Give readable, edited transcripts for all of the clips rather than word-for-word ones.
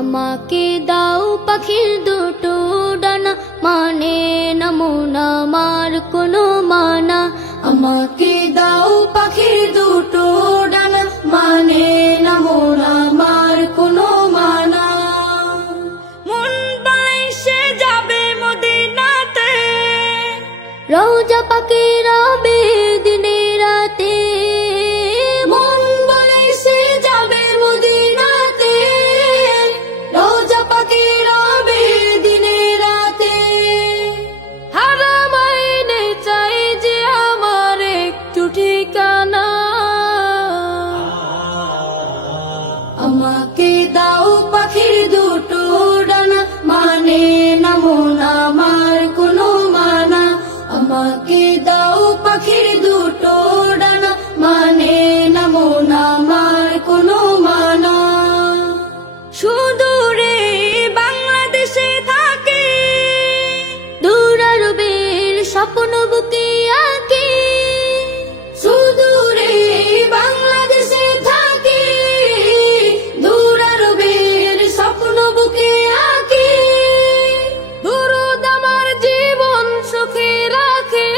আমাকে দাও পাখির দুটো ডানা, মানে না মন আমার কোনো মানা। আমাকে দাও পাখির দুটো ডানা, মানে না মন আমার কোনো মানা। মন বাইসে যাবে মদিনাতে, রওজা পাকে রবে দিনে রাতে। মন বাইসে যাবে মদিনাতে, রওজা পাকে রবে দিনে রাতে। হারাম আইনে চাই যে আমার একটু ঠিকানা। আমাকে দাও পাখির দুটো ডানা, মানে না মন আমার কোনো মানা। আমাকে দাও পাখির দুটো ডানা, মানে না মন আমার কোনো মানা। সুদূরে বাংলাদেশে থাকি, দূর আরবের স্বপ্ন বুকে আঁকি। সুদূরে বাংলাদেশে থাকি, দূর আরবের স্বপ্ন বুকে আঁকি। দুরুদ আমার জীবন সুখে রাখে,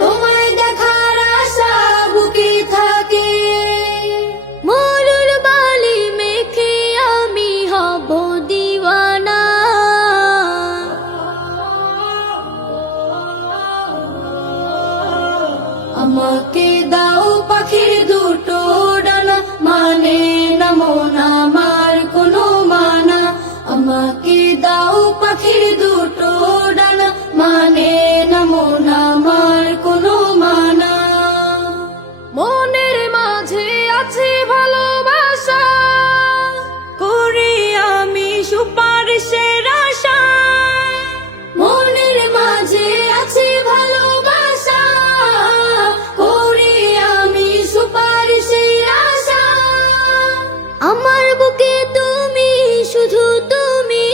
তোমায় দেখার আশা বুকে থাকে। মরুর বালি মেখে আমি হব দিওয়ানা। আমাকে দাও পাখির দুটো ডানা, মানে না মন আমার কোনো মানা। আমাকে দাও পাখির দুটো ডানা, মানে না মন আমার কোনো মানা। মনের মাঝে আছে ভালোবাসা, করি আমি সুপারিশের আশা। মনের মাঝে আছে ভালোবাসা, করি আমি সুপারিশের আশা। আমার বুকে তুমি, শুধু তুমি,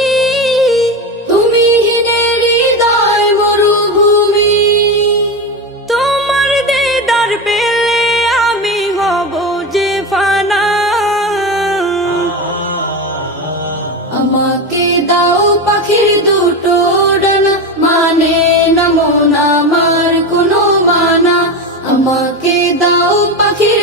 তুমি হীনে হৃদয় মরুভূমি। তোমার দিদার পেলে আমি হব যে ফানা। আমাকে দাও পাখির দুটো ডানা, মানে না মন আমার কোনো মানা। আমাকে দাও পাখির